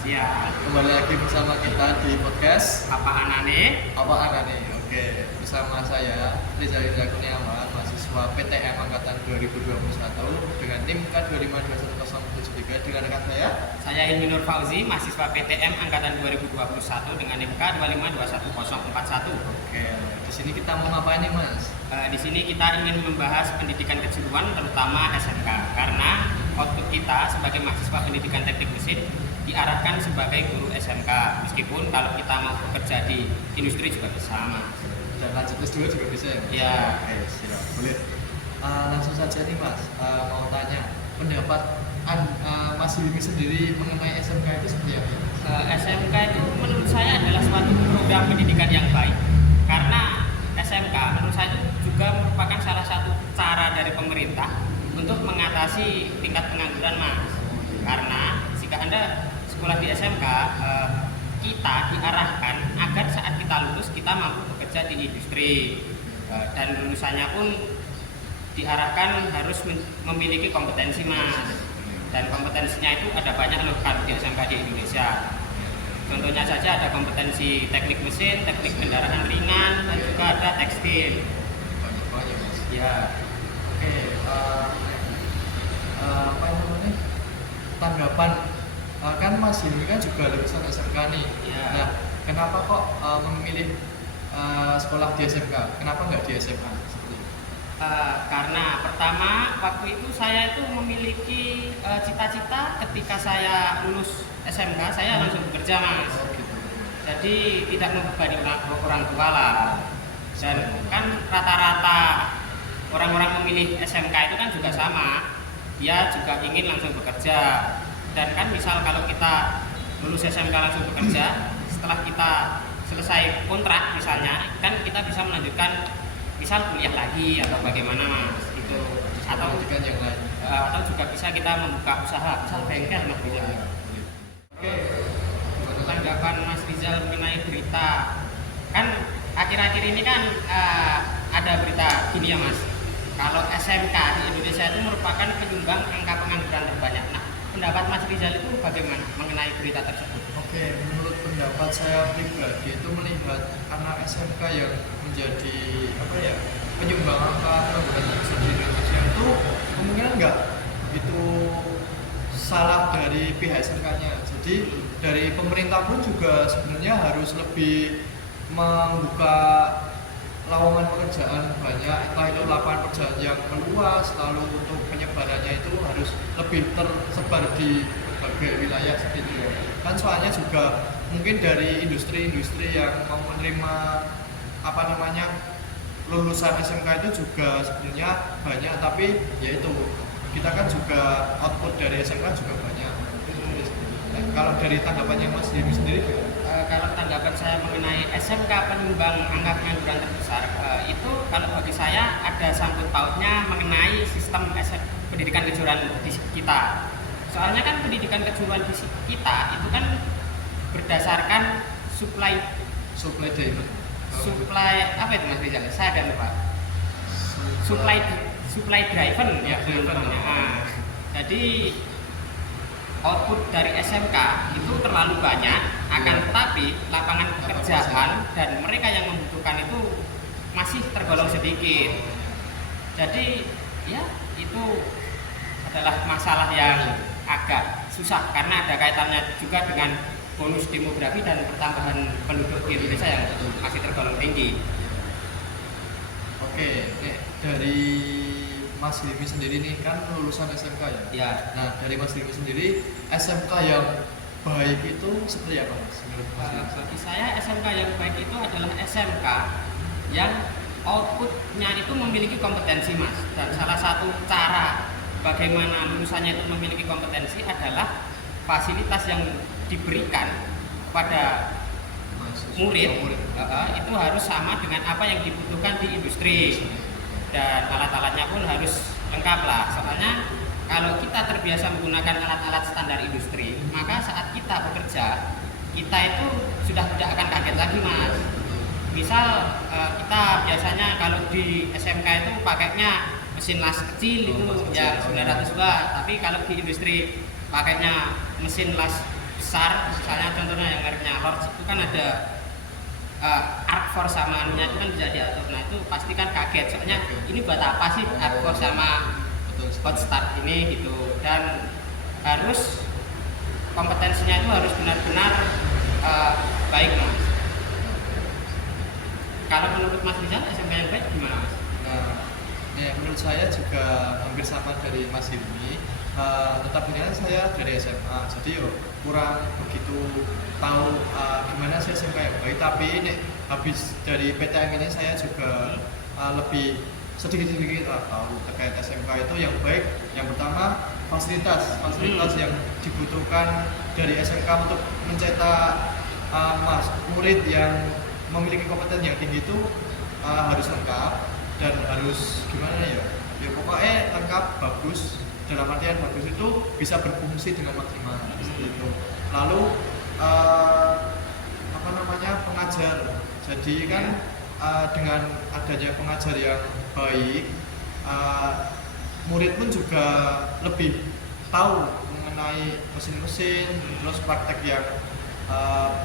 Siap. Kembali lagi bersama kita di podcast Apa anane? Oke, bersama saya Rizal Indra Kurniawan, mahasiswa PTM angkatan 2021 dengan NIM K2521073. Dengan rekan Saya Ilmi Nur Fauzi, mahasiswa PTM angkatan 2021 dengan NIM K2521041. Oke, di sini kita mau ngapain nih, Mas? Di sini kita ingin membahas pendidikan kejuruan terutama SMK karena output kita sebagai mahasiswa pendidikan teknik mesin diarahkan sebagai guru SMK, meskipun kalau kita mau bekerja di industri juga bisa, Mas. Dan lanjut S2 juga bisa ya? Ya. Oke, siap. Boleh. Langsung saja nih, Mas. Mau tanya pendapat Mas Wilmy sendiri mengenai SMK itu seperti apa? SMK itu menurut saya adalah suatu program pendidikan yang baik karena SMK menurut saya itu juga merupakan salah satu cara dari pemerintah untuk mengatasi tingkat pengangguran, Mas. Karena jika Anda sekolah di SMK, kita diarahkan agar saat kita lulus kita mampu bekerja di industri, dan lulusannya pun diarahkan harus memiliki kompetensi, Mas. Dan kompetensinya itu ada banyak loh kalau di SMK di Indonesia. Contohnya saja ada kompetensi teknik mesin, teknik kendaraan ringan, dan juga ada tekstil. Banyak-banyak, Mas. Ya, Oke, apa namanya? Tanggapan kan Mas Wilmy kan juga lulusan SMK nih. Ya. Nah, kenapa kok memilih sekolah di SMK? Kenapa nggak di SMA? Seperti itu. karena pertama waktu itu saya itu memiliki cita-cita ketika saya lulus SMK saya langsung bekerja, Mas. Oh, gitu. Jadi tidak membebani orang tua lah. Dan kan rata-rata orang-orang memilih SMK itu kan juga sama, dia juga ingin langsung bekerja. Dan kan misal kalau kita lulus SMK langsung bekerja, setelah kita selesai kontrak misalnya, kan kita bisa melanjutkan misal kuliah lagi atau bagaimana, Mas, itu atau Pendidikan yang lain. atau juga bisa kita membuka usaha misal bengkel, Mas Rizal. Oke. Tanggapan Mas Rizal mengenai berita, kan akhir-akhir ini kan ada berita gini ya, Mas, kalau SMK di Indonesia itu merupakan penyumbang angka pengangguran terbanyak. Nah, pendapat Mas Rizal itu bagaimana mengenai berita tersebut? Oke, menurut pendapat saya pribadi itu melihat anak SMK yang menjadi penyumbang angka pengangguran terbesar di Indonesia itu kemungkinan nggak begitu salah dari pihak SMK-nya. Jadi dari pemerintah pun juga sebenarnya harus lebih membuka lowongan pekerjaan banyak, entah itu lapangan pekerjaan yang meluas, lalu untuk penyebarannya itu harus lebih tersebar di berbagai wilayah seperti itu. Kan soalnya juga mungkin dari industri-industri yang mau menerima lulusan SMK itu juga sebenarnya banyak, tapi yaitu kita kan juga output dari SMK juga banyak. Nah, kalau dari tanggapannya Mas Wilmy sendiri gimana? Kalau tanggapan saya mengenai SMK penyumbang angka pengangguran terbesar, itu kalau bagi saya ada sangkut pautnya mengenai sistem pendidikan kejuruan di kita. Soalnya kan pendidikan kejuruan di kita itu kan berdasarkan supply Demand. apa itu, Mas Rizal? Saya agak lupa. Supply driven ya, teman-teman. Nah, jadi output dari SMK itu terlalu banyak, akan tetapi lapangan pekerjaan dan mereka yang membutuhkan itu masih tergolong sedikit. Jadi ya itu adalah masalah yang agak susah karena ada kaitannya juga dengan bonus demografi dan pertambahan penduduk di Indonesia yang masih tergolong tinggi. Oke, dari Mas Wilmy sendiri nih kan lulusan SMK ya? Ya, Nah, dari Mas Wilmy sendiri SMK yang baik itu seperti apa, Mas? Menurut Mas Wilmy? bagi saya SMK yang baik itu adalah SMK yang outputnya itu memiliki kompetensi, Mas. Dan salah satu cara bagaimana lulusannya itu memiliki kompetensi adalah fasilitas yang diberikan kepada murid itu harus sama dengan apa yang dibutuhkan di industri, dan alat-alatnya pun harus lengkap lah. Soalnya kalau kita terbiasa menggunakan alat-alat standar industri, maka saat kita bekerja kita itu sudah tidak akan kaget lagi, Mas. Misal kita biasanya kalau di SMK itu pakainya mesin las kecil itu ya 900 watt, tapi kalau di industri pakainya mesin las besar, misalnya contohnya yang mereknya Lords itu kan ada arc force sama anunya itu kan bisa diatur. Nah itu pasti kan kaget, soalnya ini buat apa sih arc force sama Betul. hot start ini gitu. Dan harus kompetensinya itu harus benar-benar baik mas. Kalau menurut Mas Rizal SMK yang baik gimana mas? Nah, ya, menurut saya juga hampir sama dari Mas Hilmi. Tetapi kan saya dari SMA, jadi yo kurang begitu tahu gimana sih SMK yang baik. Tapi ini habis dari PTM ini saya juga lebih sedikit-sedikit tahu terkait SMK itu yang baik. Yang pertama fasilitas yang dibutuhkan dari SMK untuk mencetak murid yang memiliki kompetensi yang tinggi itu harus lengkap dan harus gimana ya pokoknya lengkap, bagus. Dalam artian bagus itu bisa berfungsi dengan maksimal seperti itu. Lalu pengajar, jadi kan dengan adanya pengajar yang baik, murid pun juga lebih tahu mengenai mesin-mesin, terus praktek yang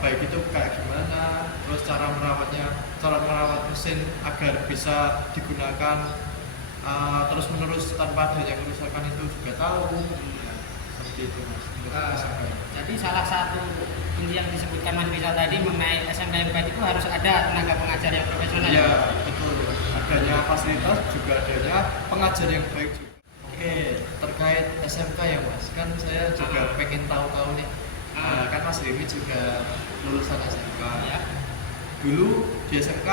baik itu kayak gimana, terus cara merawat mesin agar bisa digunakan terus menerus tanpa adanya kerusakan itu juga tahu. Seperti itu mas. Jadi salah satu inti yang disebutkan Mas Rizal tadi mengenai SMK yang baik itu harus ada tenaga pengajar yang profesional. Iya betul. Adanya fasilitas juga adanya pengajar yang baik juga. Oke, terkait SMK ya mas, kan saya juga pengen tahu nih. Kan Mas Rimi juga lulusan SMK. Ya. Dulu di SMK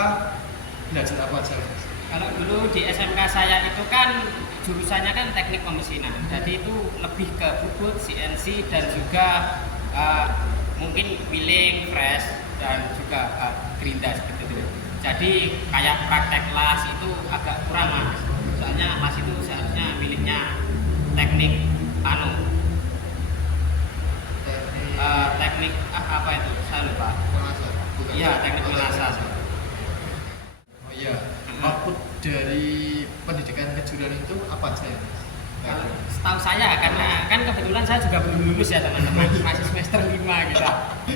belajar apa aja mas? Kalau dulu di SMK saya itu kan jurusannya kan teknik pemesinan, jadi itu lebih ke bubut, CNC dan juga mungkin milling, press dan juga gerinda seperti itu. Jadi kayak praktek las itu agak kurang mas, soalnya las itu seharusnya miliknya teknik teknik apa itu saya lupa. Mengasah. Iya teknik mengasah. Oh iya. Output dari pendidikan kejuruan itu apa aja ya? Kalau setahu saya, karena kan kebetulan saya juga belum lulus ya teman-teman, masih semester 5 gitu.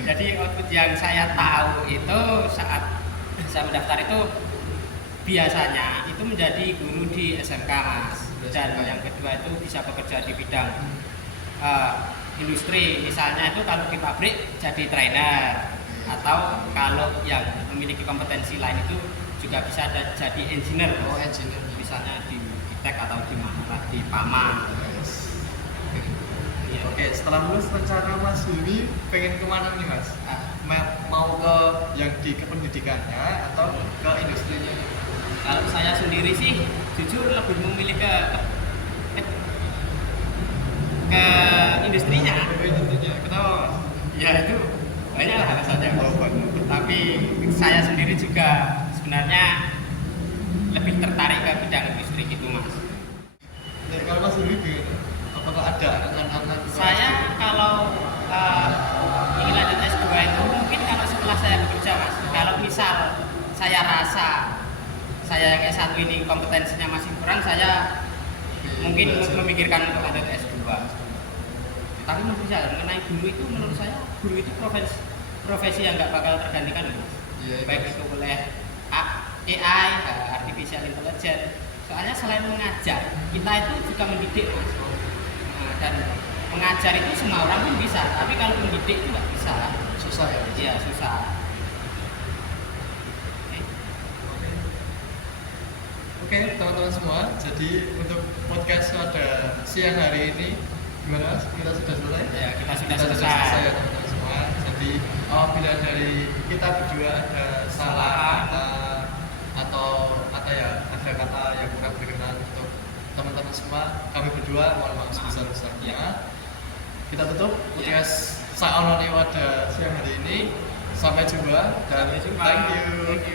Jadi output yang saya tahu itu saat saya mendaftar itu biasanya itu menjadi guru di SMK mas. Dan yang kedua itu bisa bekerja di bidang industri, misalnya itu kalau di pabrik jadi trainer, atau kalau yang memiliki kompetensi lain itu juga bisa jadi engineer. Oh engineer. Misalnya di ITEK atau di mana, di PAMA. Iya. Oke, setelah lulus rencana Mas Hilmi pengen kemana nih Mas? Mau ke yang di kependidikannya atau ke industrinya? Kalau saya sendiri sih jujur lebih memilih ke industrinya. Ke industrinya. Kenapa Mas? Ya itu banyak lah alasannya. Tapi saya sendiri juga sebenarnya lebih tertarik ke bidang industri gitu mas. Nah, kalau Mas Hilmi gimana? Apakah ada angan-angan? Saya kalau ingin lanjut S2 itu mungkin kalau setelah saya bekerja mas. Kalau misal saya rasa saya yang S1 ini kompetensinya masih kurang, saya mungkin memikirkan untuk lanjut S2. Tapi menurut saya mengenai guru itu, menurut saya guru itu profesi yang nggak bakal tergantikan mas. Iya, Baik itu oleh AI, artificial intelligence. Soalnya selain mengajar, kita itu juga mendidik mas. Dan mengajar itu semua orang pun bisa, tapi kalau mendidik itu nggak bisa. Susah ya? Iya susah. Oke, teman-teman semua. Jadi untuk podcast pada siang hari ini gimana? Kita sudah selesai? Ya kita sudah Kita selesai. ya teman-teman semua. Jadi apabila dari kita berdua ada salah kata atau ada kata yang kurang berkenan untuk teman-teman semua, kami berdua mohon maaf sebesar-besarnya. Kita tutup podcast Saono pada siang hari ini. Sampai jumpa dan Sampai jumpa. thank you.